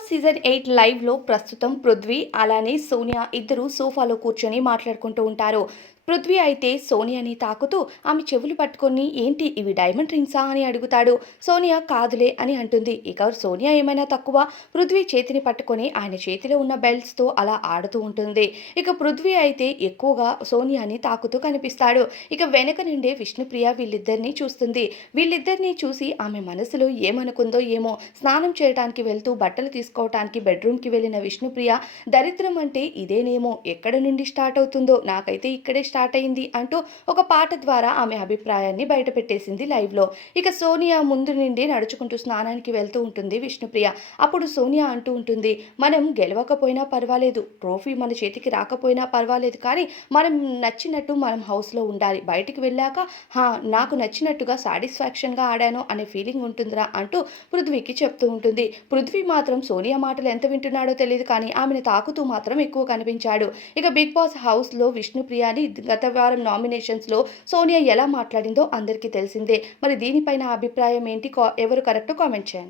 Boss season eight లైవ్లో ప్రస్తుతం పృథ్వీ అలానే సోనియా ఇద్దరు సోఫాలో కూర్చొని మాట్లాడుకుంటూ ఉంటారు. పృథ్వీ అయితే సోనియాని తాకుతూ ఆమె చెవులు పట్టుకొని ఏంటి ఇవి డైమండ్ రింగ్సా? అని అడుగుతాడు. సోనియా కాదులే అని అంటుంది. ఇక సోనియా ఏమైనా తక్కువ? పృథ్వీ చేతిని పట్టుకొని ఆయన చేతిలో ఉన్న బెల్ట్స్తో అలా ఆడుతూ ఉంటుంది. ఇక పృథ్వీ అయితే ఎక్కువగా సోనియాని తాకుతూ కనిపిస్తాడు. ఇక వెనక నుండే విష్ణుప్రియ వీళ్ళిద్దరినీ చూస్తుంది. వీళ్ళిద్దరినీ చూసి ఆమె మనసులో ఏమనుకుందో ఏమో. స్నానం చేయడానికి వెళ్తూ బట్టలు తీసుకోవటానికి బెడ్రూమ్కి వెళ్ళిన విష్ణుప్రియ దరిద్రం అంటే ఇదేనేమో? ఎక్కడ నుండి స్టార్ట్ అవుతుందో? నాకైతే ఇక్కడే స్టార్ట్ స్టార్ట్ అయింది అంటూ ఒక పాట ద్వారా ఆమె అభిప్రాయాన్ని బయటపెట్టేసింది లైవ్లో. ఇక సోనియా ముందు నుండి నడుచుకుంటూ స్నానానికి వెళ్తూ ఉంటుంది విష్ణుప్రియ. అప్పుడు సోనియా అంటూ ఉంటుంది మనం గెలవకపోయినా పర్వాలేదు ట్రోఫీ మన చేతికి రాకపోయినా పర్వాలేదు కానీ మనం నచ్చినట్టు మనం హౌస్లో ఉండాలి. బయటికి వెళ్ళాక హా నాకు నచ్చినట్టుగా సాటిస్ఫాక్షన్గా ఆడాను అనే ఫీలింగ్ ఉంటుందిరా అంటూ పృథ్వీకి చెప్తూ ఉంటుంది. పృథ్వీ మాత్రం సోనియా మాటలు ఎంత వింటున్నాడో తెలియదు కానీ ఆమెను తాకుతూ మాత్రం ఎక్కువ కనిపించాడు. ఇక బిగ్ బాస్ హౌస్లో విష్ణుప్రియని గత వారం నామినేషన్స్లో సోనియా ఎలా మాట్లాడిందో అందరికీ తెలిసిందే. మరి దీనిపైన అభిప్రాయం ఏంటి? కా- ఎవరు కరెక్ట్ కామెంట్ చేయండి.